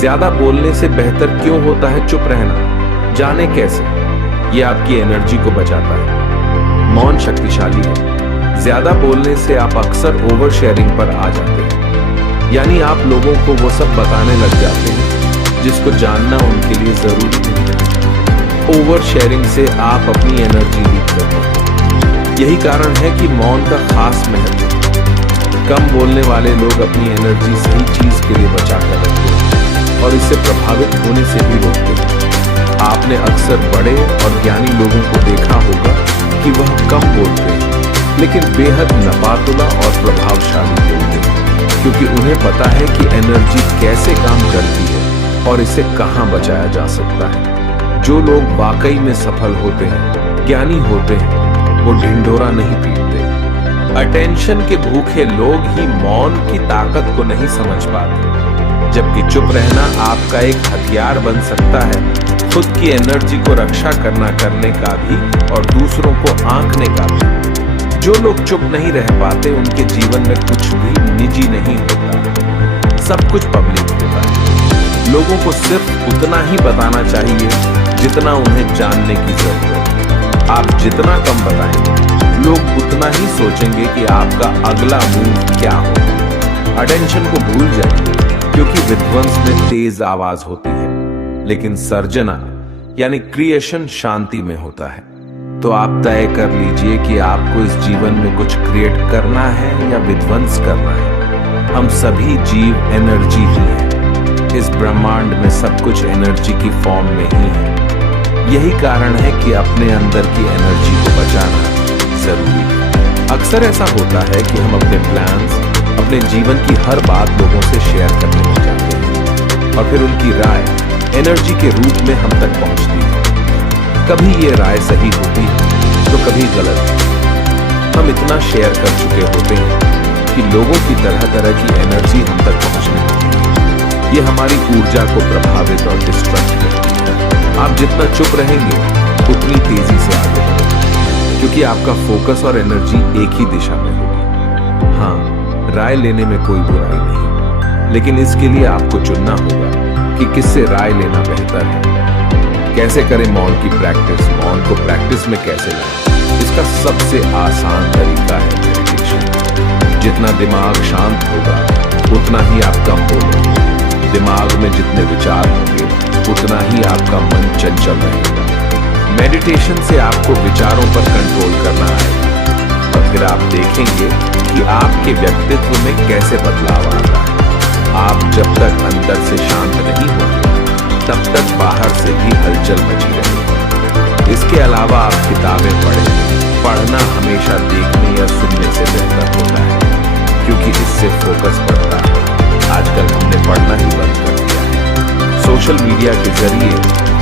ज्यादा बोलने से बेहतर क्यों होता है चुप रहना? जाने कैसे। ये आपकी एनर्जी को बचाता है। मौन शक्तिशाली है। ज्यादा बोलने से आप अक्सर ओवर शेयरिंग पर आ जाते हैं, यानी आप लोगों को वो सब बताने लग जाते हैं जिसको जानना उनके लिए जरूरी नहीं है। ओवर शेयरिंग से आप अपनी एनर्जी लीक करते हैं। यही कारण है कि मौन का खास महत्व है। कम बोलने वाले लोग अपनी एनर्जी सही चीज के लिए बचा कर रखते हैं और इससे प्रभावित होने से भी रोकते हैं। आपने अक्सर बड़े और ज्ञानी लोगों को देखा होगा कि वह कम बोलते हैं लेकिन बेहद नपातुला और प्रभावशाली बोलते हैं, क्योंकि उन्हें पता है कि एनर्जी कैसे काम करती है और इसे कहां बचाया जा सकता है। जो लोग वाकई में सफल होते हैं, ज्ञानी होते हैं, वो ढिंढोरा नहीं पीटते। अटेंशन के भूखे लोग ही मौन की ताकत को नहीं समझ पाते, जबकि चुप रहना आपका एक हथियार बन सकता है, खुद की एनर्जी को रक्षा करने का भी और दूसरों को आंकने का भी। जो लोग चुप नहीं रह पाते उनके जीवन में कुछ भी निजी नहीं होता, सब कुछ पब्लिक होता है। लोगों को सिर्फ उतना ही बताना चाहिए जितना उन्हें जानने की जरूरत है। आप जितना कम बताएंगे, लोग उतना ही सोचेंगे कि आपका अगला मूव क्या हो। अटेंशन को भूल जाइए, क्योंकि विध्वंस में तेज आवाज होती है, लेकिन सर्जना यानी क्रिएशन शांति में होता है। तो आप तय कर लीजिए कि आपको इस जीवन में कुछ क्रिएट करना है या विध्वंस करना है। हम सभी जीव एनर्जी ही हैं। इस ब्रह्मांड में सब कुछ एनर्जी की फॉर्म में ही है। यही कारण है कि अपने अंदर की एनर्जी को बचाना जरूरी है। अक्सर ऐसा होता है कि हम अपने प्लान्स, अपने जीवन की हर बात लोगों से शेयर करने लग जाते हैं और फिर उनकी राय एनर्जी के रूप में हम तक पहुंचती है। कभी ये राय सही होती है तो कभी गलत। हम इतना शेयर कर चुके होते हैं कि लोगों की तरह तरह की एनर्जी हम तक पहुंचने लगती है। ये हमारी ऊर्जा को प्रभावित और डिस्ट्रैक्ट करती है। आप जितना चुप रहेंगे उतनी तेजी से आगे बढ़ेंगे, क्योंकि आपका फोकस और एनर्जी एक ही दिशा में होगी। हाँ, राय लेने में कोई बुराई नहीं, लेकिन इसके लिए आपको चुनना होगा कि किससे राय लेना बेहतर है। कैसे करें मौन की प्रैक्टिस? मौन को प्रैक्टिस में कैसे लाएं? इसका सबसे आसान तरीका है मेडिटेशन। जितना दिमाग शांत होगा उतना ही आप कम बोलेंगे। दिमाग में जितने विचार होंगे उतना ही आपका मन चंचल रहेगा। मेडिटेशन से आपको विचारों पर कंट्रोल करना आएगा और फिर आप देखेंगे कि आपके व्यक्तित्व में कैसे बदलाव आता है। आप जब तक अंदर से शांत नहीं होंगे तब तक बाहर से भी हलचल मची रहेगी। इसके अलावा आप किताबें पढ़ें। पढ़ना हमेशा देखने या सुनने से बेहतर होता है, क्योंकि इससे फोकस बढ़ता है। आजकल हमने पढ़ना ही बंद कर दिया है। सोशल मीडिया के जरिए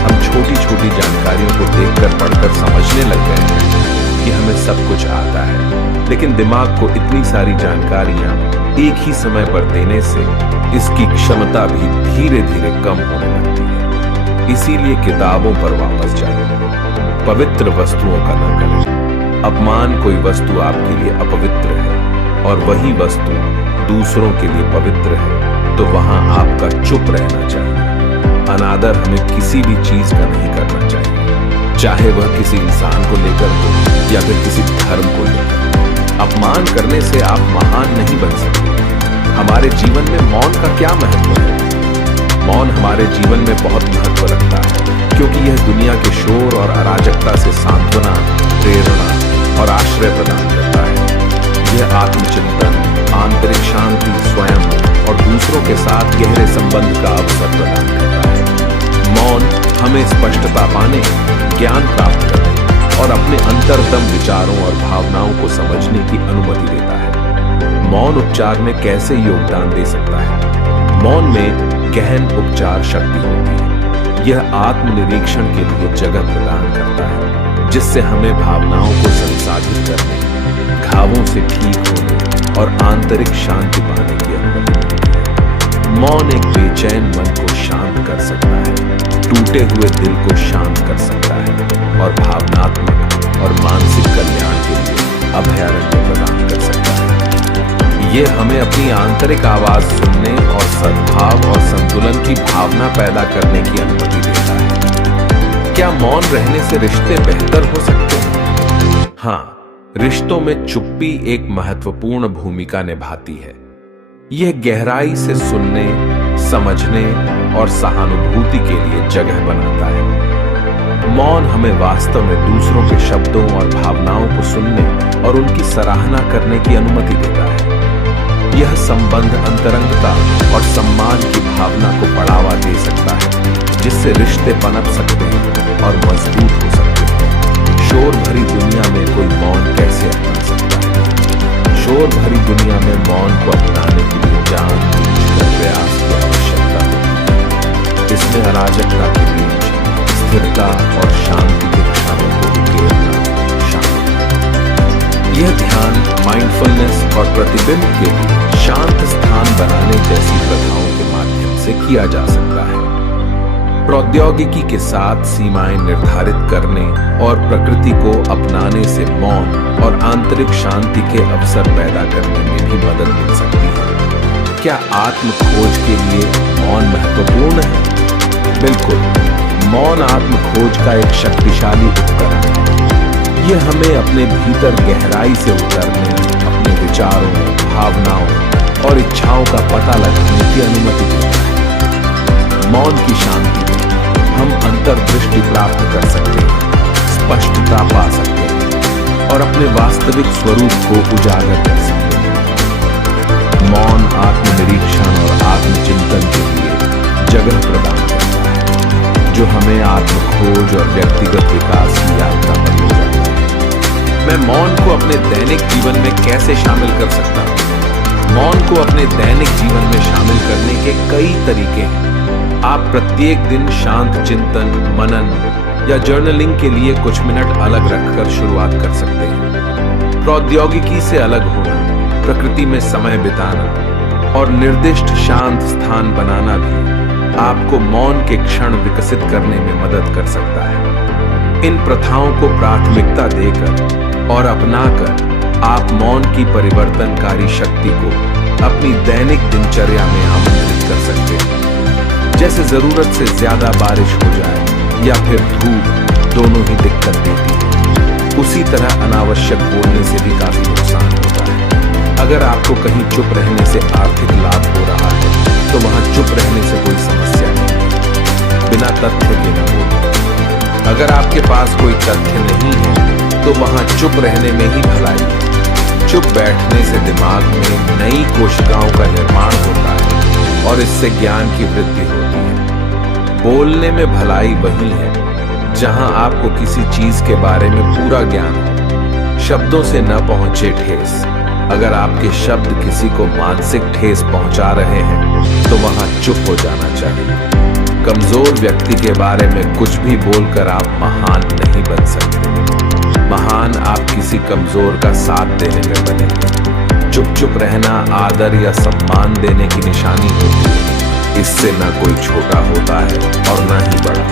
हम छोटी छोटी जानकारियों को देखकर पढ़कर समझने लग गए हैं कि हमें सब कुछ आता है, लेकिन दिमाग को इतनी सारी जानकारियां एक ही समय पर देने से इसकी क्षमता भी धीरे धीरे कम होने लगती है। इसीलिए किताबों पर वापस जाइए। पवित्र वस्तुओं का न करें। अपमान कोई वस्तु आपके लिए अपवित्र है और वही वस्तु दूसरों के लिए पवित्र है, तो वहां आपका चुप रहना चाहिए। अनादर हमें किसी भी चीज का नहीं करना चाहिए, चाहे वह किसी इंसान को लेकर हो या फिर किसी धर्म को लेकर। अपमान करने से आप महान नहीं बन सकते। हमारे जीवन में मौन का क्या महत्व है? मौन हमारे जीवन में बहुत महत्व रखता है, क्योंकि यह दुनिया के शोर और अराजकता से सांत्वना, प्रेरणा और आश्रय प्रदान करता है। यह आत्मचिंतन, आंतरिक शांति, स्वयं और दूसरों के साथ गहरे संबंध का अवसर प्रदान करता है। मौन हमें स्पष्टता पाने, ज्ञान प्राप्त करने और अपने अंतरतम विचारों और भावनाओं को समझने की अनुमति देता है। मौन उपचार में कैसे योगदान दे सकता है? मौन में गहन उपचार शक्ति होती है। यह आत्मनिरीक्षण के लिए जगह प्रदान करता है, जिससे हमें भावनाओं को संसाधित करने, घावों से ठीक होने और आंतरिक शांति पाने की अनुमति मिलती है। मौन एक बेचैन मन को शांत कर सकता है, टूटे हुए दिल को शांत कर सकता है और भावनात्मक और मानसिक कल्याण के लिए अभयारण्य प्रदान कर सकता है। ये हमें अपनी आंतरिक आवाज सुनने और सद्भाव और संतुलन की भावना भावना पैदा करने की अनुमति देता है। क्या मौन रहने से रिश्ते बेहतर हो सकते हैं? हाँ, रिश्तों में चुप्पी एक महत्वपूर्ण भूमिका निभाती है। यह गहराई से सुनने, समझने और सहानुभूति के लिए जगह बनाता है। मौन हमें वास्तव में दूसरों के शब्दों और भावनाओं को सुनने और उनकी सराहना करने की अनुमति देता है। यह संबंध अंतरंगता और सम्मान की भावना को बढ़ावा दे सकता है, जिससे रिश्ते पनप सकते हैं और मजबूत हो सकते हैं। शोर भरी दुनिया में कोई मौन कैसे अपना सकता है? शोर भरी दुनिया में मौन को अपनाने के लिए जानबूझकर प्रयास की आवश्यकता होती है। इसमें अराजकता के बीच स्थिरता और शांति के क्षणों को उकेरना शामिल है। यह ध्यान, माइंडफुलनेस और प्रतिबिंब के लिए शांत स्थान बनाने जैसी प्रथाओं के माध्यम से किया जा सकता है। प्रौद्योगिकी के साथ सीमाएं निर्धारित करने और प्रकृति को अपनाने से मौन और आंतरिक शांति के अवसर पैदा करने में भी मदद मिल सकती है। क्या आत्म खोज के लिए मौन महत्वपूर्ण है? बिल्कुल, मौन आत्म खोज का एक शक्तिशाली उपकरण है। यह हमें अपने भीतर गहराई से उतरने, अपने विचारों, भावनाओं और इच्छाओं का पता लगाने की अनुमति देता है। मौन की शांति में हम अंतर्दृष्टि प्राप्त कर सकते हैं, स्पष्टता पा सकते हैं और अपने वास्तविक स्वरूप को उजागर कर सकते हैं। मौन आत्मनिरीक्षण और आत्मचिंतन के लिए जगह प्रदान करता है, जो हमें आत्मखोज और व्यक्तिगत विकास की यात्रा पर ले जाता है। मैं मौन को अपने दैनिक जीवन में कैसे शामिल कर सकता हूँ? मौन को अपने दैनिक जीवन में शामिल करने के कई तरीके हैं। आप प्रत्येक दिन शांत चिंतन, मनन या जर्नलिंग के लिए कुछ मिनट अलग रखकर शुरुआत कर सकते हैं। प्रौद्योगिकी से अलग होना, प्रकृति में समय बिताना और निर्दिष्ट शांत स्थान बनाना भी आपको मौन के क्षण विकसित करने में मदद कर सकता है। इन प्रथाओं को प्राथमिकता देकर और अपनाकर आप मौन की परिवर्तनकारी शक्ति को अपनी दैनिक दिनचर्या में आमंत्रित कर सकते हैं। जैसे जरूरत से ज्यादा बारिश हो जाए या फिर धूप, दोनों ही दिक्कत देती है। उसी तरह अनावश्यक बोलने से भी काफी नुकसान होता है। अगर आपको कहीं चुप रहने से आर्थिक लाभ हो रहा है, तो वहां चुप रहने से कोई समस्या नहीं है। बिना तथ्य के न बोलें। अगर आपके पास कोई तथ्य नहीं है, तो वहां चुप रहने में ही भलाई है। चुप बैठने से दिमाग में नई कोशिकाओं का निर्माण होता है और इससे ज्ञान की वृद्धि होती है। बोलने में भलाई वही है जहां आपको किसी चीज के बारे में पूरा ज्ञान हो, शब्दों से न पहुंचे ठेस। अगर आपके शब्द किसी को मानसिक ठेस पहुंचा रहे हैं, तो वहां चुप हो जाना चाहिए। कमजोर व्यक्ति के बारे में कुछ भी बोलकर आप महान नहीं बन सकते। महान आप किसी कमजोर का साथ देने में बनेंगे। चुप रहना आदर या सम्मान देने की निशानी होती है। इससे न कोई छोटा होता है और न ही बड़ा।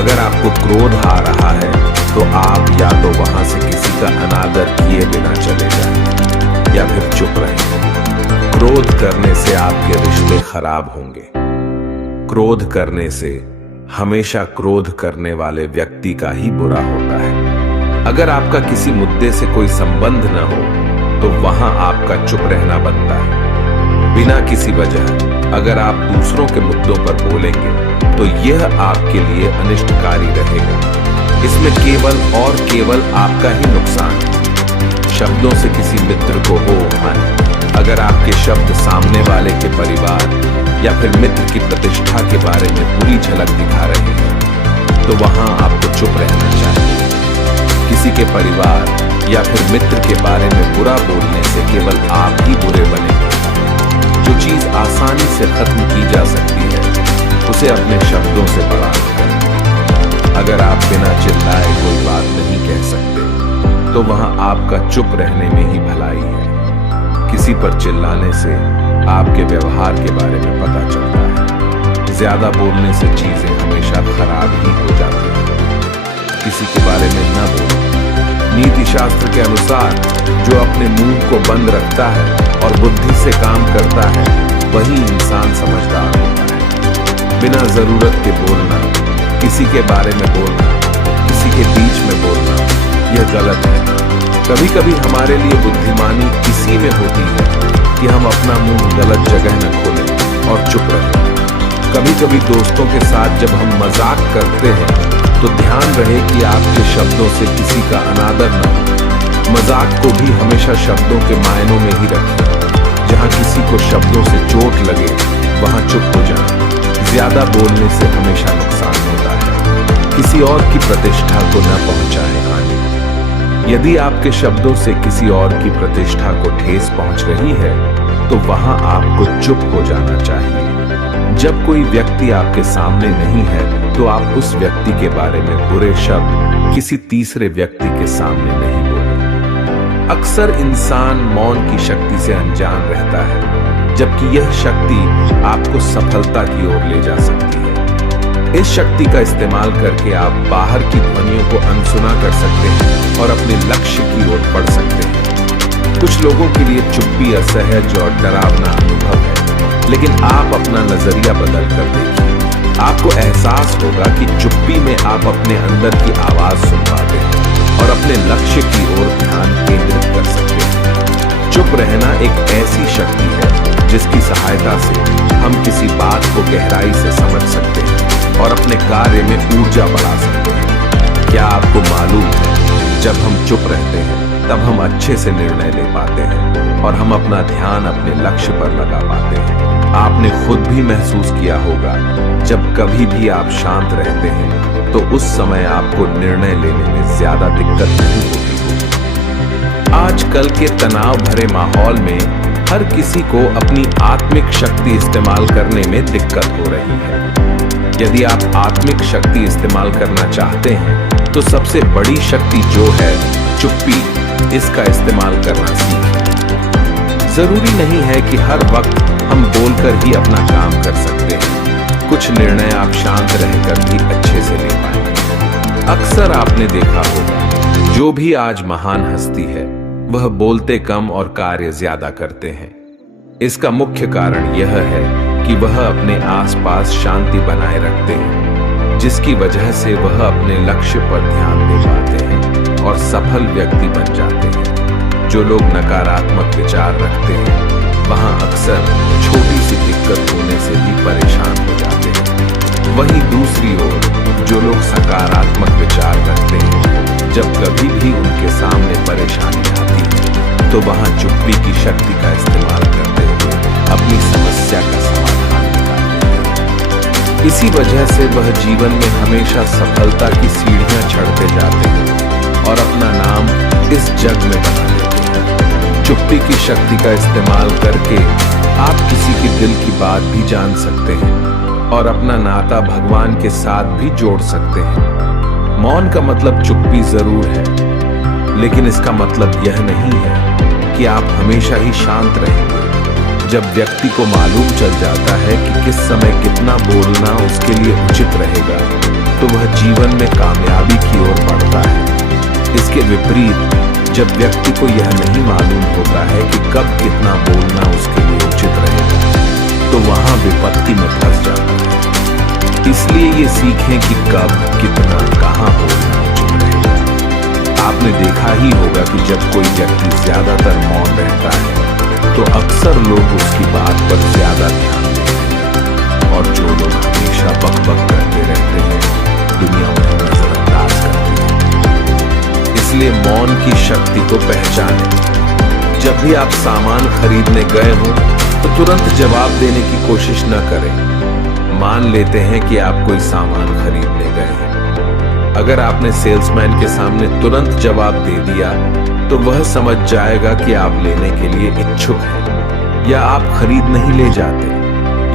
अगर आपको क्रोध आ रहा है, तो आप या तो वहां से किसी का अनादर किए बिना चले जाएं या फिर चुप रहें। क्रोध करने से आपके रिश्ते खराब होंगे। क्रोध करने से हमेशा क्रोध करने वाले व्यक्ति का ही बुरा होता है। अगर आपका किसी मुद्दे से कोई संबंध न हो, तो वहां आपका चुप रहना बनता है। बिना किसी वजह अगर आप दूसरों के मुद्दों पर बोलेंगे, तो यह आपके लिए अनिष्टकारी रहेगा। इसमें केवल और केवल आपका ही नुकसान है। शब्दों से किसी मित्र को हो हानि। अगर आपके शब्द सामने वाले के परिवार या फिर मित्र की प्रतिष्ठा के बारे में बुरी झलक दिखा रहे हैं, तो वहां आपको चुप रहना चाहिए। किसी के परिवार या फिर मित्र के बारे में बुरा बोलने से केवल आप ही बुरे बनेंगे। जो चीज आसानी से खत्म की जा सकती है, उसे अपने शब्दों से बड़ा करें। अगर आप बिना चिल्लाए कोई बात नहीं कह सकते, तो वहां आपका चुप रहने में ही भलाई है। किसी पर चिल्लाने से आपके व्यवहार के बारे में पता चलता है। ज्यादा बोलने से चीजें हमेशा खराब ही हो जाती हैं। किसी के बारे में न बोलें। नीति शास्त्र के अनुसार जो अपने मुंह को बंद रखता है और बुद्धि से काम करता है, वही इंसान समझदार होता है। बिना जरूरत के बोलना, किसी के बारे में बोलना, किसी के बीच में बोलना, यह गलत है। कभी कभी हमारे लिए बुद्धिमानी इसी में होती है कि हम अपना मुंह गलत जगह न खोलें और चुप रहें। कभी कभी दोस्तों के साथ जब हम मजाक करते हैं तो ध्यान रहे कि आपके शब्दों से किसी का अनादर न हो। मजाक को भी हमेशा शब्दों के मायनों में ही रखें। जहां किसी को शब्दों से चोट लगे वहां चुप हो जाएं। ज्यादा बोलने से हमेशा नुकसान होता है। किसी और की प्रतिष्ठा को न पहुंचाएं हानि। यदि आपके शब्दों से किसी और की प्रतिष्ठा को ठेस पहुंच रही है तो वहां आपको चुप हो जाना चाहिए। जब कोई व्यक्ति आपके सामने नहीं है तो आप उस व्यक्ति के बारे में बुरे शब्द किसी तीसरे व्यक्ति के सामने नहीं बोलें। अक्सर इंसान मौन की शक्ति से अनजान रहता है, जबकि यह शक्ति आपको सफलता की ओर ले जा सकती है। इस शक्ति का इस्तेमाल करके आप बाहर की ध्वनियों को अनसुना कर सकते हैं और अपने लक्ष्य की ओर बढ़ सकते हैं। कुछ लोगों के लिए चुप्पी असहज और डरावना अनुभव है, लेकिन आप अपना नजरिया बदल कर देखिए। आपको एहसास होगा कि चुप्पी में आप अपने अंदर की आवाज सुन पाते हैं और अपने लक्ष्य की ओर ध्यान केंद्रित कर सकते हैं। चुप रहना एक ऐसी शक्ति है जिसकी सहायता से हम किसी बात को गहराई से समझ सकते हैं और अपने कार्य में ऊर्जा बढ़ा सकते हैं। क्या आपको मालूम है, जब हम चुप रहते हैं तब हम अच्छे से निर्णय ले पाते हैं और हम अपना ध्यान अपने लक्ष्य पर लगा पाते हैं। आपने खुद भी महसूस किया होगा, जब कभी भी आप शांत रहते हैं तो उस समय आपको निर्णय लेने में ज्यादा दिक्कत नहीं होती। आजकल के तनाव भरे माहौल में हर किसी को अपनी आत्मिक शक्ति इस्तेमाल करने में दिक्कत हो रही है। यदि आप आत्मिक शक्ति इस्तेमाल करना चाहते हैं तो सबसे बड़ी शक्ति जो है चुप्पी, इसका इस्तेमाल करना सीखें। जरूरी नहीं है कि हर वक्त हम बोलकर ही अपना काम कर सकते हैं। कुछ निर्णय आप शांत रहकर भी अच्छे से ले पाएंगे। अक्सर आपने देखा होगा, जो भी आज महान हस्ती है वह बोलते कम और कार्य ज्यादा करते हैं। इसका मुख्य कारण यह है कि वह अपने आसपास शांति बनाए रखते हैं, जिसकी वजह से वह अपने लक्ष्य पर ध्यान दे पाते हैं और सफल व्यक्ति बन जाते हैं। जो लोग नकारात्मक विचार रखते हैं वहां अक्सर छोटी सी दिक्कत होने से भी परेशान हो जाते हैं। वहीं दूसरी ओर जो लोग सकारात्मक विचार रखते हैं, जब कभी भी उनके सामने परेशानी आती है तो वहां चुप्पी की शक्ति का इस्तेमाल करते हुए अपनी समस्या का समाधान निकालते हैं। इसी वजह से वह जीवन में हमेशा सफलता की सीढ़ियां चढ़ते जाते हैं और अपना नाम इस जग में बना लेते हैं। चुप्पी की शक्ति का इस्तेमाल करके आप किसी के दिल की बात भी जान सकते हैं और अपना नाता भगवान के साथ भी जोड़ सकते हैं। मौन का मतलब चुप्पी जरूर है, लेकिन इसका मतलब यह नहीं है कि आप हमेशा ही शांत रहेंगे। जब व्यक्ति को मालूम चल जाता है कि किस समय कितना बोलना उसके लिए उचित रहेगा, तो वह जीवन में कामयाबी की ओर बढ़ता है। इसके विपरीत जब व्यक्ति को यह नहीं मालूम होता है कि कब कितना बोलना उसके लिए उचित रहेगा, तो वहां विपत्ति में फंस जाता है। इसलिए ये सीखें कि कब कितना कहां बोलना उचित रहेगा। आपने देखा ही होगा कि जब कोई व्यक्ति ज्यादातर मौन रहता है तो अक्सर लोग उसकी बात पर ज्यादा ध्यान देते हैं, और जो लोग हमेशा बक-बक करते रहते हैं दुनिया उन्हें नजरअंदाज करती है। इसलिए मौन की शक्ति को पहचानें। जब भी आप सामान खरीदने गए हो तो तुरंत जवाब देने की कोशिश न करें। मान लेते हैं कि आप कोई सामान खरीदने गए हैं। अगर आपने सेल्समैन के सामने तुरंत जवाब दे दिया तो वह समझ जाएगा कि आप लेने के लिए इच्छुक हैं या आप खरीद नहीं ले जाते।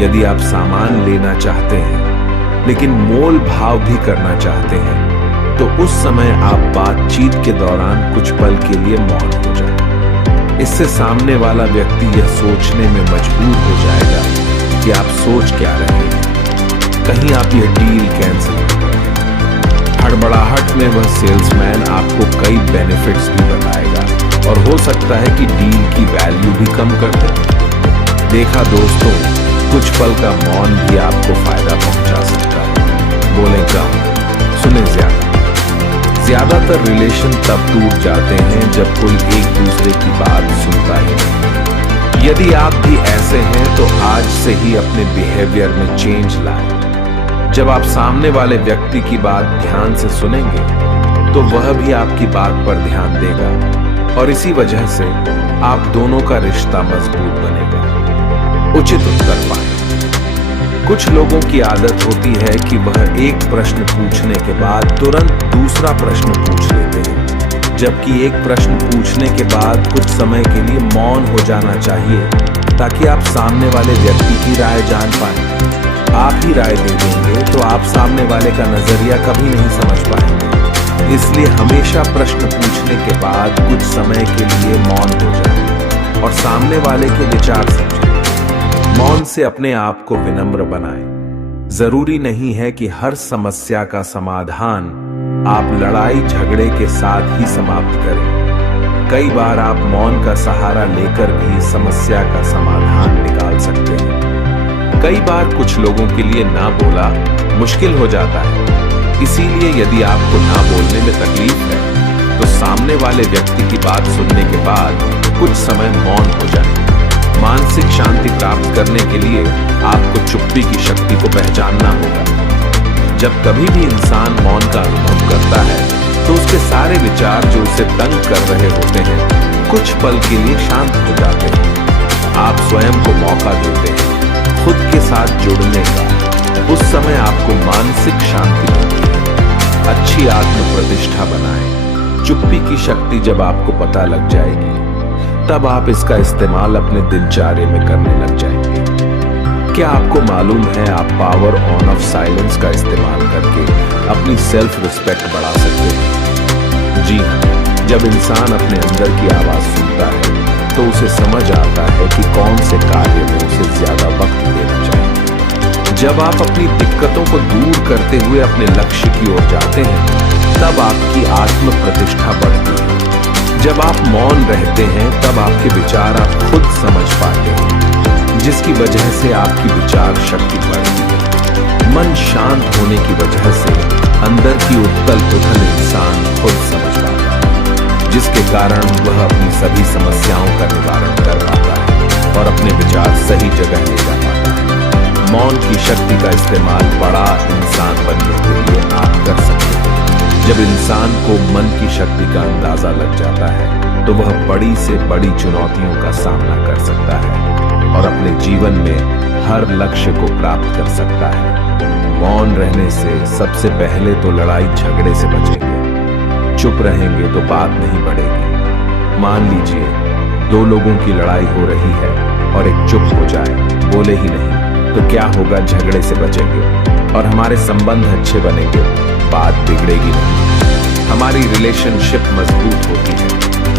यदि आप सामान लेना चाहते हैं लेकिन मोल भाव भी करना चाहते हैं तो उस समय आप बातचीत के दौरान कुछ पल के लिए मौन हो जाए। इससे सामने वाला व्यक्ति यह सोचने में मजबूर हो जाएगा कि आप सोच क्या रहे हैं, कहीं आप यह डील कैंसिल न कर दें। हड़बड़ाहट में वह सेल्समैन आपको कई बेनिफिट्स भी बताएगा और हो सकता है कि डील की वैल्यू भी कम कर दे। देखा दोस्तों, कुछ पल का मौन भी आपको फायदा पहुंचाएगा। ज्यादातर रिलेशन तब टूट जाते हैं जब कोई एक दूसरे की बात सुनता ही नहीं। यदि आप भी ऐसे हैं तो आज से ही अपने बिहेवियर में चेंज लाएं। जब आप सामने वाले व्यक्ति की बात ध्यान से सुनेंगे तो वह भी आपकी बात पर ध्यान देगा और इसी वजह से आप दोनों का रिश्ता मजबूत बनेगा। उचित उत्तर पाएं। कुछ लोगों की आदत होती है कि वह एक प्रश्न पूछने के बाद तुरंत दूसरा प्रश्न पूछ लेते हैं, जबकि एक प्रश्न पूछने के बाद कुछ समय के लिए मौन हो जाना चाहिए ताकि आप सामने वाले व्यक्ति की राय जान पाएं। आप ही राय दे देंगे तो आप सामने वाले का नजरिया कभी नहीं समझ पाएंगे। इसलिए हमेशा प्रश्न पूछने के बाद कुछ समय के लिए मौन हो जाए और सामने वाले के विचार समझें। मौन से अपने आप को विनम्र बनाएं। जरूरी नहीं है कि हर समस्या का समाधान आप लड़ाई झगड़े के साथ ही समाप्त करें। कई बार आप मौन का सहारा लेकर भी समस्या का समाधान निकाल सकते हैं। कई बार कुछ लोगों के लिए ना बोला मुश्किल हो जाता है। इसीलिए यदि आपको ना बोलने में तकलीफ है तो सामने वाले व्यक्ति की बात सुनने के बाद कुछ समय मौन हो जाए। मानसिक शांति प्राप्त करने के लिए आपको चुप्पी की शक्ति को पहचानना होगा। जब कभी भी इंसान मौन का अनुभव करता है तो उसके सारे विचार जो उसे तंग कर रहे होते हैं कुछ पल के लिए शांत हो जाते हैं। आप स्वयं को मौका देते हैं खुद के साथ जुड़ने का। उस समय आपको मानसिक शांति मिलती है। अच्छी आत्म प्रतिष्ठा बनाएं। चुप्पी की शक्ति जब आपको पता लग जाएगी तब आप इसका इस्तेमाल अपने दिनचर्या में करने लग जाएंगे। क्या आपको मालूम है आप पावर ऑन ऑफ साइलेंस का इस्तेमाल करके अपनी सेल्फ रिस्पेक्ट बढ़ा सकते हैं? जी हाँ, जब इंसान अपने अंदर की आवाज सुनता है तो उसे समझ आता है कि कौन से कार्य में उसे ज्यादा वक्त देना चाहिए। जब आप अपनी दिक्कतों को दूर करते हुए अपने लक्ष्य की ओर जाते हैं तब आपकी आत्म प्रतिष्ठा बढ़ती है। जब आप मौन रहते हैं तब आपके विचार आप खुद समझ पाते हैं, जिसकी वजह से आपकी विचार शक्ति बढ़ती है। मन शांत होने की वजह से अंदर की उथल पुथल इंसान खुद समझ पाता है, जिसके कारण वह अपनी सभी समस्याओं का निवारण कर पाता है और अपने विचार सही जगह ले जा पाता है। मौन की शक्ति का इस्तेमाल बड़ा इंसान बनने के लिए आप कर सकते हैं। जब इंसान को मन की शक्ति का अंदाजा लग जाता है तो वह बड़ी से बड़ी चुनौतियों का सामना कर सकता है और अपने जीवन में हर लक्ष्य को प्राप्त कर सकता है। मौन रहने से सबसे पहले तो लड़ाई झगड़े से बचेंगे। चुप रहेंगे तो बात नहीं बढ़ेगी। मान लीजिए दो लोगों की लड़ाई हो रही है और एक चुप हो जाए, बोले ही नहीं, तो क्या होगा? झगड़े से बचेंगे और हमारे संबंध अच्छे बनेंगे, बात बिगड़ेगी नहीं। हमारी रिलेशनशिप मजबूत होती है।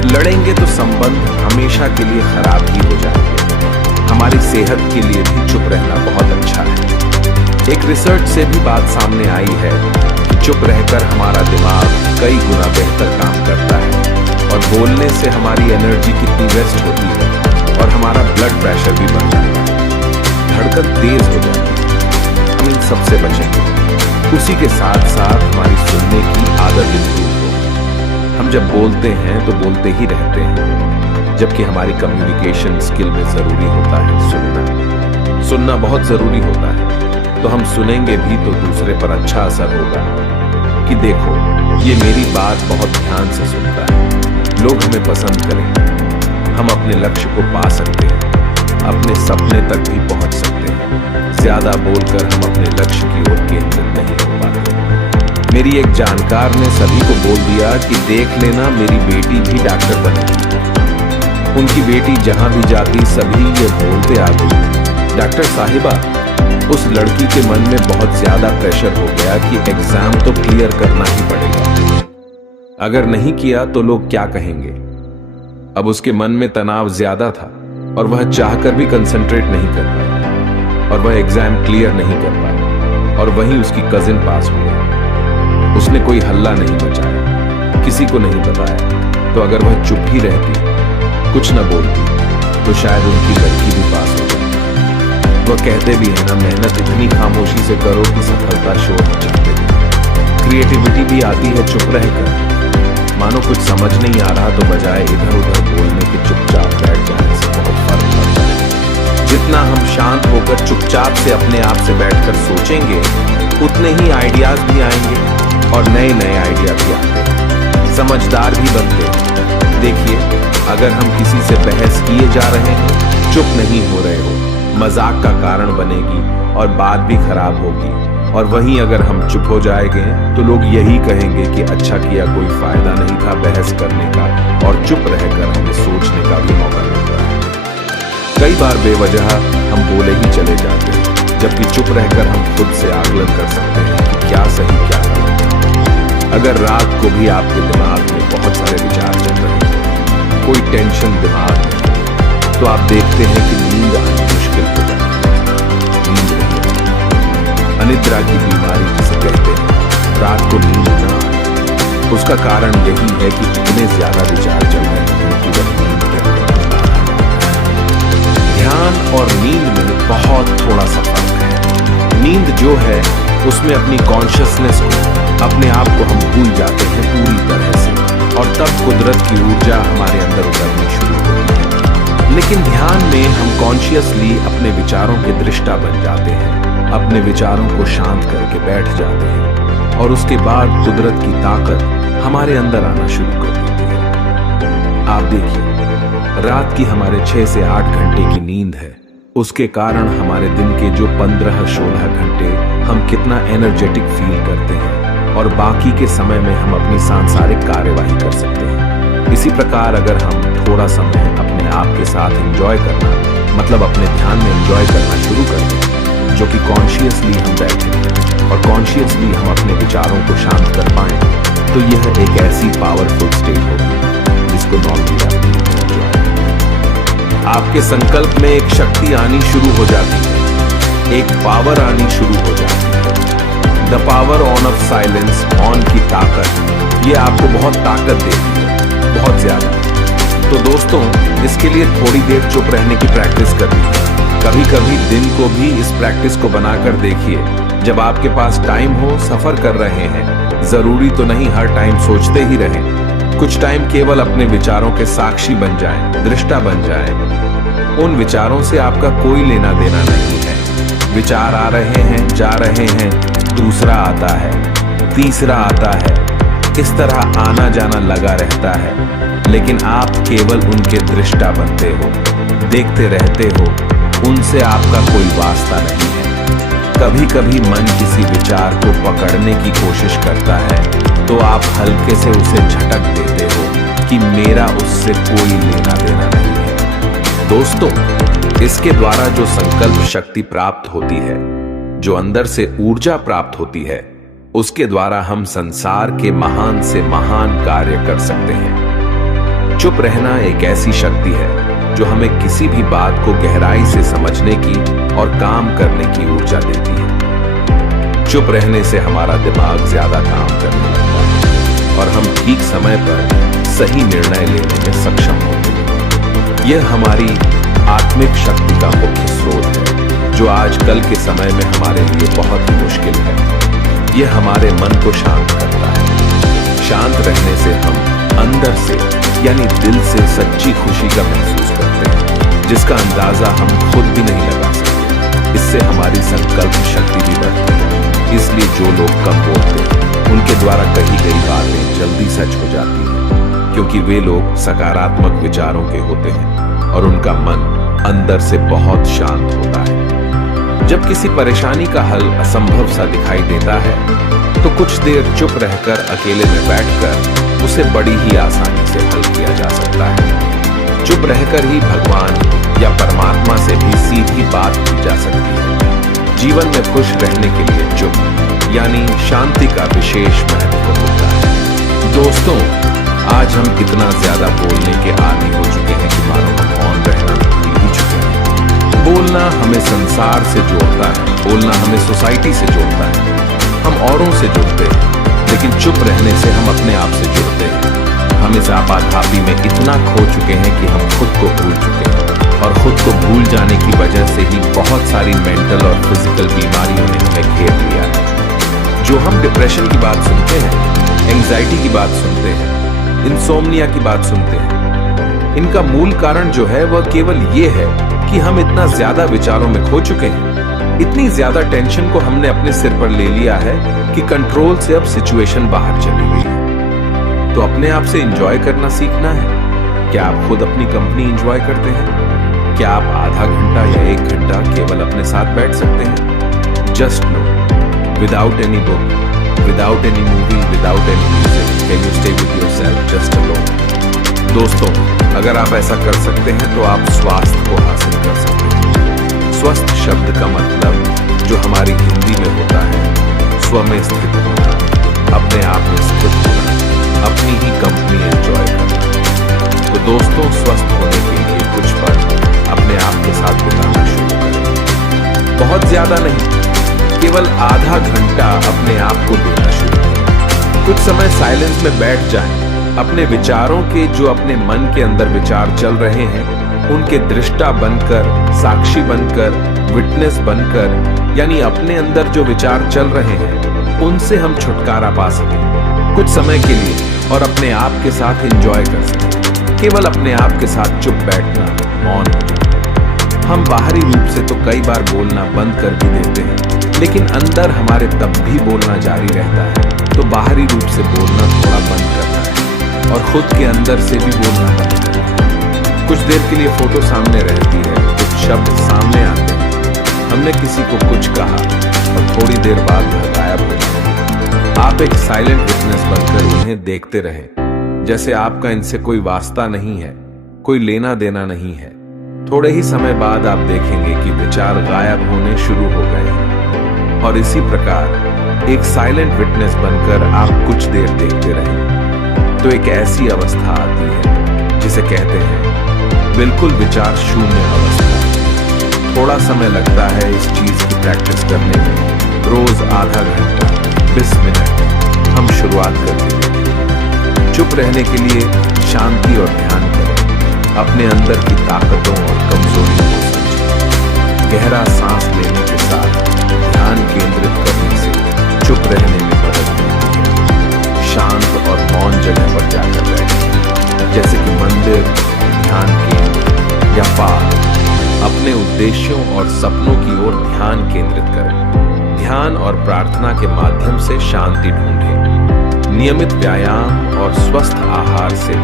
लड़ेंगे तो संबंध हमेशा के लिए खराब ही हो जाएंगे। हमारी सेहत के लिए भी चुप रहना बहुत अच्छा है। एक रिसर्च से भी बात सामने आई है कि चुप रहकर हमारा दिमाग कई गुना बेहतर काम करता है और बोलने से हमारी एनर्जी कितनी वेस्ट होती है और हमारा ब्लड प्रेशर भी बढ़ जाता है, धड़कन तेज हो जाती है। हम इन सबसे बचेंगे। उसी के साथ साथ हमारी सुनने की आदत इंप्रूव हो। हम जब बोलते हैं तो बोलते ही रहते हैं, जबकि हमारी कम्युनिकेशन स्किल में जरूरी होता है सुनना। सुनना बहुत जरूरी होता है। तो हम सुनेंगे भी तो दूसरे पर अच्छा असर होगा कि देखो ये मेरी बात बहुत ध्यान से सुनता है, लोग हमें पसंद करें। हम अपने लक्ष्य को पा सकते हैं, अपने सपने तक भी पहुंच सकते हैं। ज्यादा बोलकर हम अपने लक्ष्य की ओर केंद्रित नहीं हो पाते। मेरी एक जानकार ने सभी को बोल दिया कि देख लेना मेरी बेटी भी डॉक्टर बनेगी। उनकी बेटी जहां भी जाती सभी ये बोलते आती, डॉक्टर साहिबा। उस लड़की के मन में बहुत ज्यादा प्रेशर हो गया कि एग्जाम तो क्लियर करना ही पड़ेगा, अगर नहीं किया तो लोग क्या कहेंगे। अब उसके मन में तनाव ज्यादा था और वह चाहकर भी कंसंट्रेट नहीं कर पाई और वह एग्जाम क्लियर नहीं कर पाई और वहीं उसकी कजिन पास हो गई। उसने कोई हल्ला नहीं मचाया, किसी को नहीं बताया। तो अगर वह चुप ही रहती, कुछ न बोलती, तो शायद उनकी लड़की भी पास हो जाती। वह कहते भी है ना, मेहनत इतनी खामोशी से करो कि सफलता शोर मचाते। क्रिएटिविटी भी आती है चुप रहकर। मानो कुछ समझ नहीं आ रहा तो बजाय इधर उधर बोलने के चुपचाप बैठ जाने से बहुत फर्क पड़ता है। जितना हम शांत होकर चुपचाप से अपने आप से बैठकर सोचेंगे, उतने ही आइडियाज भी आएंगे और नए नए आइडिया भी आते हैं, समझदार भी बनते हैं। देखिए, अगर हम किसी से बहस किए जा रहे हैं, चुप नहीं हो रहे हो, मजाक का कारण बनेगी और बात भी खराब होगी। और वहीं अगर हम चुप हो जाएंगे तो लोग यही कहेंगे कि अच्छा किया, कोई फायदा नहीं था बहस करने का, और चुप रहकर हमें सोचने का भी मौका मिलता है। कई बार बेवजह हम बोले ही चले जाते हैं, जबकि चुप रहकर हम खुद से आकलन कर सकते हैं कि क्या सही क्या गलत। अगर रात को भी आपके दिमाग में बहुत सारे विचार चल रहे हैं, कोई टेंशन दिमाग में, तो आप देखते हैं कि नींद आनी मुश्किल हो जाती है। नींद नहीं आती। अनिद्रा की बीमारी जिसे कहते हैं, रात को नींद न आए, उसका कारण यही है कि इतने ज्यादा विचार चल रहे हैं कि वह नींद के अंदर बाधा डालता है। ध्यान और नींद में बहुत थोड़ा सा फर्क है। नींद जो है उसमें अपनी कॉन्शियसनेस को, अपने आप को हम भूल जाते हैं पूरी तरह से, और तब कुदरत की ऊर्जा हमारे अंदर उतरनी शुरू होती है। लेकिन ध्यान में हम कॉन्शियसली अपने विचारों के दृष्टा बन जाते हैं, अपने विचारों को शांत करके बैठ जाते हैं, और उसके बाद कुदरत की ताकत हमारे अंदर आना शुरू कर देती है। आप देखिए, रात की हमारे 6 से 8 घंटे की नींद है, उसके कारण हमारे दिन के जो 15-16 घंटे हम कितना एनर्जेटिक फील करते हैं, और बाकी के समय में हम अपनी सांसारिक कार्यवाही कर सकते हैं। इसी प्रकार अगर हम थोड़ा समय अपने आप के साथ एंजॉय करना, मतलब अपने ध्यान में एंजॉय करना शुरू कर दें, जो कि कॉन्शियसली हम बैठे और कॉन्शियसली हम अपने विचारों को शांत कर पाएं, तो यह एक ऐसी पावरफुल स्टेट होगी जिसको नॉर्मली आपके संकल्प में एक शक्ति आनी शुरू हो जाती है, एक पावर आनी शुरू हो जाती है। The power on off silence, on की ताकत, ये आपको बहुत ताकत देती है, बहुत ज्यादा। तो दोस्तों, इसके लिए थोड़ी देर चुप रहने की प्रैक्टिस करनी है। कभी कभी दिन को भी इस प्रैक्टिस को बनाकर देखिए। जब आपके पास टाइम हो, सफर कर रहे हैं, जरूरी तो नहीं हर टाइम सोचते ही रहें। कुछ टाइम केवल अपने विचारों के साक्षी बन जाएं, दृष्टा बन जाएं। उन विचारों से आपका कोई लेना देना नहीं है। विचार आ रहे हैं, जा रहे हैं, दूसरा आता है, तीसरा आता है, इस तरह आना जाना लगा रहता है, लेकिन आप केवल उनके दृष्टा बनते हो, देखते रहते हो, उनसे आपका कोई वास्ता नहीं है। कभी कभी मन किसी विचार को पकड़ने की कोशिश करता है, तो आप हल्के से उसे झटक देते हो कि मेरा उससे कोई लेना देना नहीं है। दोस्तों, इसके द्वारा जो संकल्प शक्ति प्राप्त होती है, जो अंदर से ऊर्जा प्राप्त होती है, उसके द्वारा हम संसार के महान से महान कार्य कर सकते हैं। चुप रहना एक ऐसी शक्ति है जो हमें किसी भी बात को गहराई से समझने की और काम करने की ऊर्जा देती है। चुप रहने से हमारा दिमाग ज्यादा काम करने लगता है और हम ठीक समय पर सही निर्णय लेने में सक्षम होते हैं। यह हमारी आत्मिक शक्ति का मुख्य स्रोत है, जो आजकल के समय में हमारे लिए बहुत ही मुश्किल है। यह हमारे मन को शांत करता है। शांत रहने से हम अंदर से, यानी दिल से सच्ची खुशी का महसूस करते हैं, जिसका अंदाजा हम खुद भी नहीं लगा सकते। इससे हमारी संकल्प शक्ति भी बढ़ती है। इसलिए जो लोग कम बोलते हैं, उनके द्वारा कही गई बातें जल्दी सच हो जाती हैं, क्योंकि वे लोग सकारात्मक विचारों के होते हैं और उनका मन अंदर से बहुत शांत होता है। जब किसी परेशानी का हल असंभव सा दिखाई देता है, तो कुछ देर चुप रहकर अकेले में बैठकर उसे बड़ी ही आसानी से हल किया जा सकता है। चुप रहकर ही भगवान या परमात्मा से भी सीधी बात की जा सकती है। जीवन में खुश रहने के लिए चुप, यानी शांति का विशेष महत्व होता है। दोस्तों, आज हम इतना ज्यादा बोलने के आदी हो चुके हैं कि मानो हम मौन रहना भूल ही चुके हैं। बोलना हमें संसार से जोड़ता है, बोलना हमें सोसाइटी से जोड़ता है, हम औरों से जुड़ते हैं, लेकिन चुप रहने से हम अपने आप से जुड़ते हैं। हम इस आपाधापी में इतना खो चुके हैं कि हम खुद को भूल चुके हैं, और खुद को भूल जाने की वजह से ही बहुत सारी मेंटल और फिजिकल बीमारियों ने हमें घेर लिया है। जो हम डिप्रेशन की बात सुनते हैं, एंजाइटी की बात सुनते हैं, इंसोम्निया की बात सुनते हैं। इनका मूल कारण जो है वह केवल ये है कि हम इतना ज्यादा विचारों में खो चुके हैं, इतनी ज्यादा टेंशन को हमने अपने सिर पर ले लिया है कि कंट्रोल से अब सिचुएशन बाहर चली गई है। तो अपने आप से एंजॉय करना सीखना है। क्या आप खुद अपनी कंपनी एंजॉय करते हैं? क्या आप आधा घंटा या 1 घंटा केवल अपने साथ बैठ सकते हैं? Just no, without any book, without any movie, without any music, can you stay with yourself just alone? दोस्तों, अगर आप ऐसा कर सकते हैं तो आप स्वास्थ्य को हासिल कर सकते हैं। स्वस्थ शब्द का मतलब जो हमारी हिंदी में होता है, स्व में स्थित होना, अपने आप में स्थित होना, अपनी ही कंपनी एंजॉय करना। तो दोस्तों, स्वस्थ होने के लिए कुछ पल अपने आप के साथ बिताना शुरू करें। बहुत ज्यादा नहीं, केवल आधा घंटा अपने आप को देना शुरू करें। कुछ समय साइलेंस में बैठ जाएं। अपने विचारों के जो अपने मन के अंदर विचार चल रहे हैं, उनके दृष्टा बनकर, साक्षी बनकर, विटनेस बनकर, यानी अपने अंदर जो विचार चल रहे हैं उनसे हम छुटकारा पा सकें कुछ समय के लिए और अपने आप के साथ एंजॉय कर सकें। केवल अपने आप के साथ चुप बैठना, मौन हो जाना। हम बाहरी रूप से तो कई बार बोलना बंद कर भी देते हैं, लेकिन अंदर हमारे तब भी बोलना जारी रहता है। तो बाहरी रूप से बोलना थोड़ा बंद करना है और खुद के अंदर से भी बोलना बंद करना है। कुछ देर के लिए फोटो सामने रहती है, कुछ शब्द सामने आते हैं, हमने किसी को कुछ कहा और थोड़ी देर बाद वह गायब हो जाता। आप एक साइलेंट विटनेस बनकर उन्हें देखते रहे, जैसे आपका इनसे कोई वास्ता नहीं है, कोई लेना देना नहीं है। थोड़े ही समय बाद आप देखेंगे कि विचार गायब होने शुरू हो गए हैं। और इसी प्रकार एक साइलेंट विटनेस बनकर आप कुछ देर देखते रहें तो एक ऐसी अवस्था आती है जिसे कहते हैं बिल्कुल विचार शून्य अवस्था। थोड़ा समय लगता है इस चीज की प्रैक्टिस करने में। रोज आधा घंटा, 20 मिनट हम शुरुआत करते हैं। चुप रहने के लिए शांति और ध्यान करें। अपने अंदर की ताकतों और कमजोरियों को समझें। गहरा सांस लेने के साथ ध्यान केंद्रित करने से चुप रहने में मदद मिलती है। शांत और मौन जगह पर जाकर बैठें, जैसे कि मंदिर, ध्यान केंद्र या पार्क। अपने उद्देश्यों और सपनों की ओर ध्यान केंद्रित करें। ध्यान और प्रार्थना के माध्यम से शांति ढूंढें। नियमित व्यायाम और स्वस्थ आहार से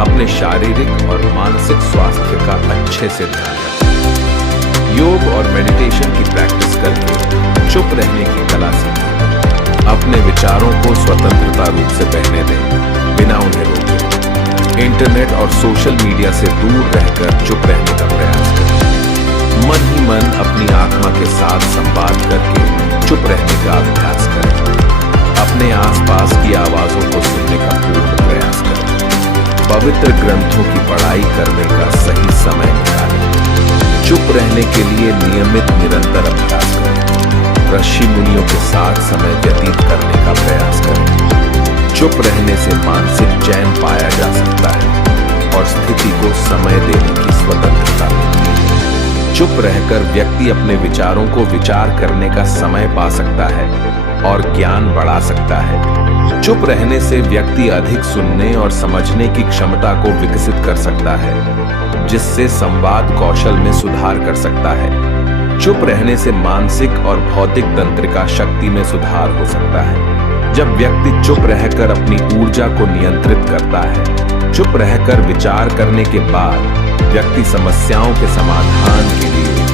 अपने शारीरिक और मानसिक स्वास्थ्य का अच्छे से ध्यान रखें। योग और मेडिटेशन की प्रैक्टिस करके चुप रहने की कला सीखें। अपने विचारों को स्वतंत्रता रूप से बहने दें, बिना उन्हें रोके। इंटरनेट और सोशल मीडिया से दूर रहकर चुप रहने का प्रयास करें। मन ही मन अपनी आत्मा के साथ संवाद करके चुप रहने का अभ्यास करें। अपने आसपास की आवाजों को सुनने का पूर्ण प्रयास करें। पवित्र ग्रंथों की पढ़ाई करने का सही समय निकालें। चुप रहने के लिए नियमित निरंतर अभ्यास करें। ऋषि मुनियों के साथ समय व्यतीत करने का प्रयास करें। चुप रहने से मानसिक चैन पाया जा सकता है और स्थिति को समय देने की स्वतंत्रता मिलती है। चुप रहकर व्यक्ति अपने विचारों को विचार करने का समय पा सकता है और ज्ञान बढ़ा सकता है। चुप रहने से व्यक्ति अधिक सुनने और समझने की क्षमता को विकसित कर सकता है, जिससे संवाद कौशल में सुधार कर सकता है। चुप रहने से मानसिक और भौतिक तंत्रिका शक्ति में सुधार हो सकता है। जब व्यक्ति चुप रहकर अपनी ऊर्जा को नियंत्रित करता है, चुप रहकर विचार करने के बाद व्यक्ति समस्याओं के समाधान के लिए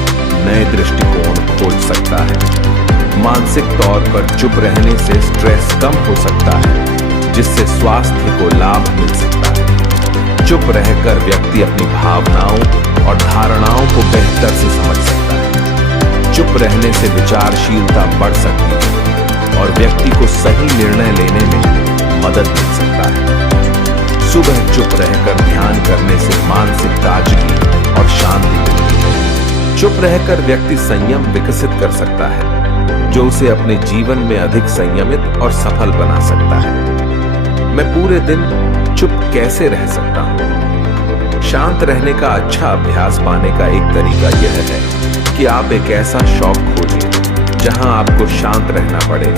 नए दृष्टिकोण खोज सकता है। मानसिक तौर पर चुप रहने से स्ट्रेस कम हो सकता है, जिससे स्वास्थ्य को लाभ मिल सकता है। चुप रहकर व्यक्ति अपनी भावनाओं और धारणाओं को बेहतर से समझ सकता है। चुप रहने से विचारशीलता बढ़ सकती है और व्यक्ति को सही निर्णय लेने में मदद मिल सकता है। सुबह चुप रहकर ध्यान करने से मानसिक ताजगी और शांति मिलती है। चुप रहकर व्यक्ति संयम विकसित कर सकता है, जो उसे अपने जीवन में अधिक संयमित और सफल बना सकता है। मैं पूरे दिन चुप कैसे रह सकता हूँ? शांत रहने का अच्छा अभ्यास पाने का एक तरीका यह है कि आप एक ऐसा शौक खोजें जहां आपको शांत रहना पड़े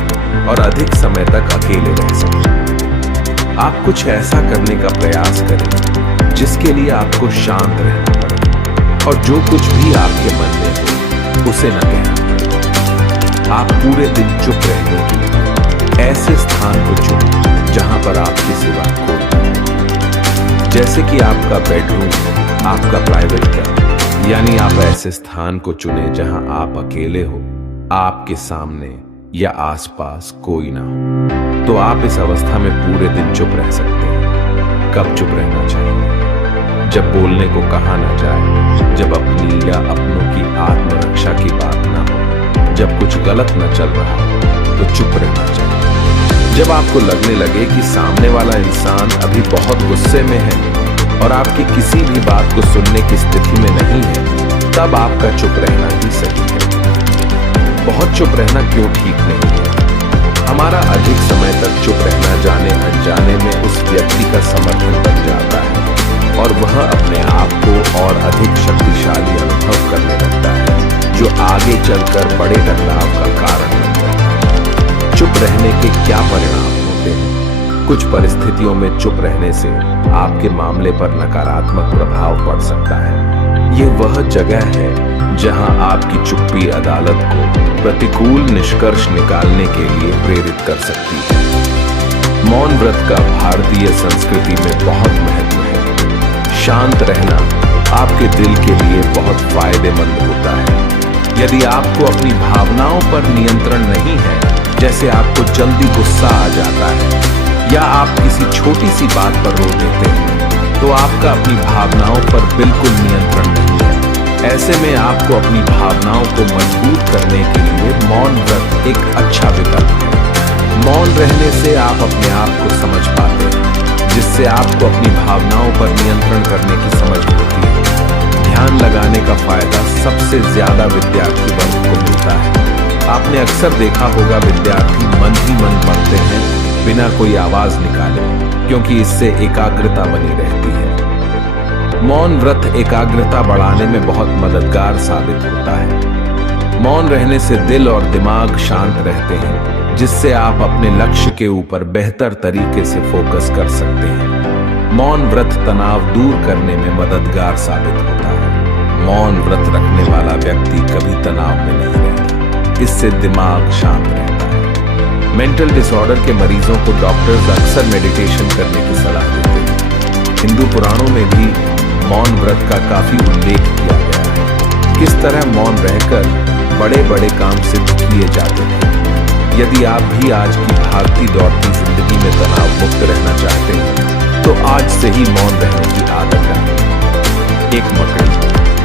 और अधिक समय तक अकेले रह सकें। आप कुछ ऐसा करने का प्रयास करें जिसके लिए आपको शांत रहना पड़े और जो कुछ भी आपके मन में हो उसे न कहना पड़े। आप पूरे दिन चुप रहने के लिए ऐसे स्थान को चुनें जहां पर आपके सिवा कोई नहीं। जैसे कि आपका बेडरूम, आपका प्राइवेट घर, यानी आप ऐसे स्थान को चुनें जहां आप अकेले हो, आपके सामने या आसपास कोई ना हो। तो आप इस अवस्था में पूरे दिन चुप रह सकते हैं। कब चुप रहना चाहिए? जब बोलने को कहा ना जाए, जब अपनी या अपनों की आत्मरक्षा की बात ना हो, जब कुछ गलत न चल रहा हो तो चुप रहना चाहिए। जब आपको लगने लगे कि सामने वाला इंसान अभी बहुत गुस्से में है और आपकी किसी भी बात को सुनने की स्थिति में नहीं है, तब आपका चुप रहना ही सही है। बहुत चुप रहना क्यों ठीक नहीं है? हमारा अधिक समय तक चुप रहना जाने अनजाने में उस व्यक्ति का समर्थन बन जाता है और वह अपने आप को और अधिक शक्तिशाली अनुभव करने लगता है, जो आगे चलकर बड़े टकराव का कारण बनता है। चुप रहने के क्या परिणाम होते हैं? कुछ परिस्थितियों में चुप रहने से आपके मामले पर नकारात्मक प्रभाव पड़ सकता है। ये वह जगह है जहां आपकी चुप्पी अदालत को प्रतिकूल निष्कर्ष निकालने के लिए प्रेरित कर सकती है। मौन व्रत का भारतीय संस्कृति में बहुत महत्व है। शांत रहना आपके दिल के लिए बहुत फायदेमंद होता है। यदि आपको अपनी भावनाओं पर नियंत्रण नहीं है, जैसे आपको जल्दी गुस्सा आ जाता है या आप किसी छोटी सी बात पर रो देते हैं, तो आपका अपनी भावनाओं पर बिल्कुल नियंत्रण नहीं है। ऐसे में आपको अपनी भावनाओं को मजबूत करने के लिए मौन व्रत एक अच्छा विकल्प है। मौन रहने से आप अपने आप को समझ पाते हैं, जिससे आपको अपनी भावनाओं पर नियंत्रण करने की समझ होती है। ध्यान लगाने का फायदा सबसे ज्यादा विद्यार्थी वर्ग को मिलता है। आपने अक्सर देखा होगा विद्यार्थी मन ही मन पढ़ते हैं बिना कोई आवाज निकाले, क्योंकि इससे एकाग्रता बनी रहती है। मौन व्रत एकाग्रता बढ़ाने में बहुत मददगार साबित होता है। मौन रहने से दिल और दिमाग शांत रहते हैं, जिससे आप अपने लक्ष्य के ऊपर बेहतर तरीके से फोकस कर सकते हैं। मौन व्रत तनाव दूर करने में मददगार साबित होता है। मौन व्रत रखने वाला व्यक्ति कभी तनाव में नहीं रहता। इससे दिमाग शांत रहता है। मेंटल डिसऑर्डर के मरीजों को डॉक्टर्स अक्सर मेडिटेशन करने की सलाह देते हैं। हिंदू पुराणों में भी मौन व्रत का काफी उल्लेख किया गया है। किस तरह मौन रहकर बड़े बड़े काम सिद्ध किए जाते हैं। यदि आप भी आज की भागती दौड़ती जिंदगी में तनाव मुक्त रहना चाहते हैं, तो आज से ही मौन रहने की आदत डालें। एक मकड़ी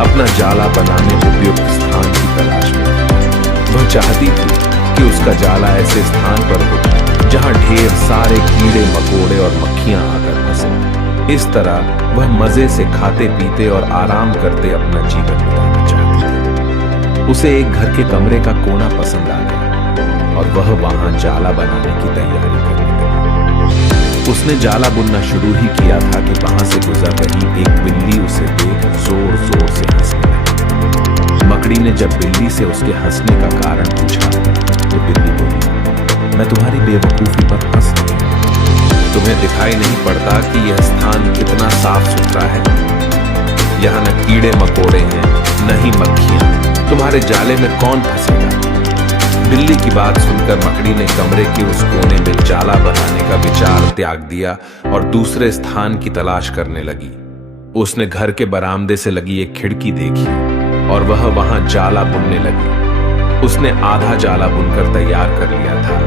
अपना जाला बनाने उपयुक्त स्थान की तलाश में थी। वह चाहती थी कि उसका जाला ऐसे स्थान पर हो जहां ढेर सारे कीड़े मकोड़े और मक्खियां आकर फंसे। इस तरह वह मजे से खाते पीते और आराम करते अपना जीवन बिताना चाहती थी। उसे एक घर के कमरे का कोना पसंद आ गया और वह वहां जाला बनाने की तैयारी करने लगी। उसने जाला बुनना शुरू ही किया था कि वहां से गुजर रही एक बिल्ली उसे देख जोर जोर से हंसने लगी। मकड़ी ने जब बिल्ली से उसके हंसने का कारण पूछा, तो बिल्ली बोली, मैं तुम्हारी बेवकूफी पर हंस रही हूं। तुम्हें दिखाई नहीं पड़ता कि यह स्थान कितना साफ सुथरा है? यहाँ न कीड़े मकोड़े हैं, न ही मक्खियां। तुम्हारे जाले में कौन फंसेगा? बिल्ली की बात सुनकर मकड़ी ने कमरे के उस कोने में जाला बनाने का विचार त्याग दिया और दूसरे स्थान की तलाश करने लगी। उसने घर के बरामदे से लगी एक खिड़की देखी और वह वहां जाला बुनने लगी। उसने आधा जाला बुनकर तैयार कर लिया था।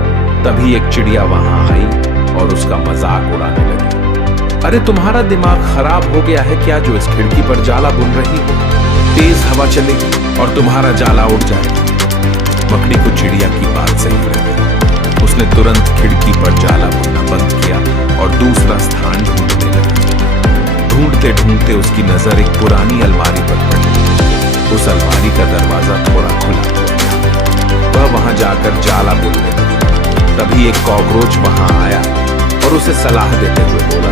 तभी एक चिड़िया वहां आई और उसका मजाक उड़ाने लगी। अरे तुम्हारा दिमाग खराब हो गया है क्या, जो इस खिड़की पर जाला बुन रही हो? तेज हवा चलेगी और तुम्हारा जाला उड़ जाएगा। मकड़ी को चिड़िया की बात सही लगी। उसने तुरंत खिड़की पर जाला बुनना बंद किया और दूसरा स्थान ढूंढने लगी। ढूंढते ढूंढते उसकी नजर एक पुरानी अलमारी पर पड़ी। उस अलमारी का दरवाजा थोड़ा खुला हुआ था। वह वहां जाकर जाला बुनने लगी। तभी एक कॉकरोच वहां आया और उसे सलाह देते हुए बोला,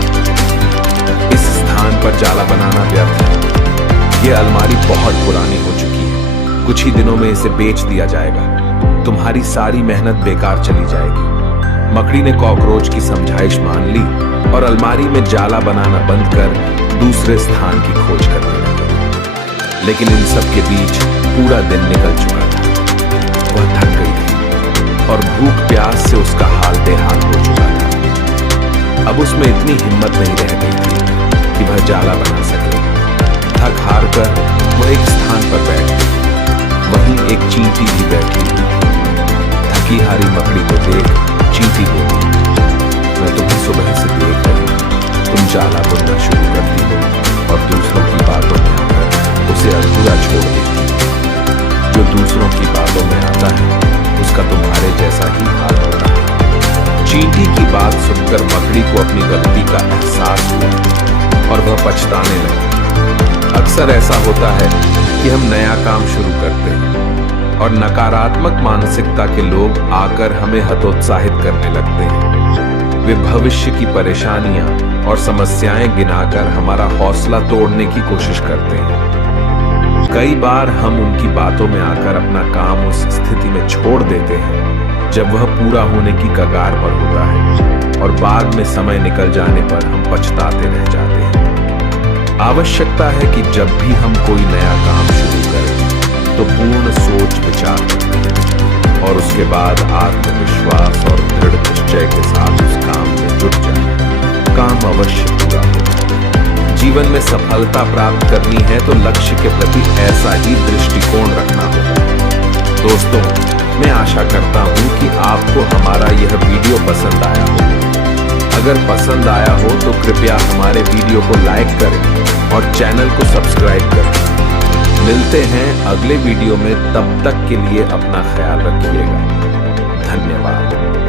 इस स्थान पर जाला बनाना व्यर्थ है। यह अलमारी बहुत पुरानी हो चुकी है। कुछ ही दिनों में इसे बेच दिया जाएगा। तुम्हारी सारी मेहनत बेकार चली जाएगी। मकड़ी ने कॉकरोच की समझाइश मान ली और अलमारी में जाला बनाना बंद कर दूसरे स्थान की खोज करने लगे। लेकिन इन सब के बीच पूरा दिन निकल चुका था। वह थक गई थी और भूख प्यास से उसका हाल बेहाल हो चुका था। अब उसमें इतनी हिम्मत नहीं रह गई थी कि वह जाला बना सके। थक हार कर वह एक स्थान पर बैठ गई। वहीं एक चींटी भी बैठी हुई थी। थकी हारी मकड़ी को देख चींटी बोली, मैं तुम्हें सुबह से देख रही हूं, तुम जाला बुनना शुरू करती हो और दूसरों की बातों में आकर उसे अधूरा छोड़ देती हो। जो दूसरों की बातों में आता है उसका तुम्हारे जैसा ही हाल होता है। चींटी की बात सुनकर मकड़ी को अपनी गलती का एहसास हुआ और वह पछताने लगी। अक्सर ऐसा होता है कि हम नया काम शुरू करते हैं और नकारात्मक मानसिकता के लोग आकर हमें हतोत्साहित करने लगते हैं। वे भविष्य की परेशानियां और समस्याएं गिनाकर हमारा हौसला तोड़ने की कोशिश करते हैं। कई बार हम उनकी बातों में आकर अपना काम उस स्थिति में छोड़ देते हैं जब वह पूरा होने की कगार पर होता है और बाद में समय निकल जाने पर हम पछताते रह जाते हैं। आवश्यकता है कि जब भी हम कोई नया काम शुरू करें तो पूर्ण सोच विचार करें और उसके बाद आत्मविश्वास और दृढ़ निश्चय के साथ उस काम में जुट जाए। काम अवश्य पूरा होगा। जीवन में सफलता प्राप्त करनी है तो लक्ष्य के प्रति ऐसा ही दृष्टिकोण रखना होगा। दोस्तों, मैं आशा करता हूं कि आपको हमारा यह वीडियो पसंद आया हो। अगर पसंद आया हो तो कृपया हमारे वीडियो को लाइक करें और चैनल को सब्सक्राइब करें। मिलते हैं अगले वीडियो में, तब तक के लिए अपना ख्याल रखिएगा। धन्यवाद।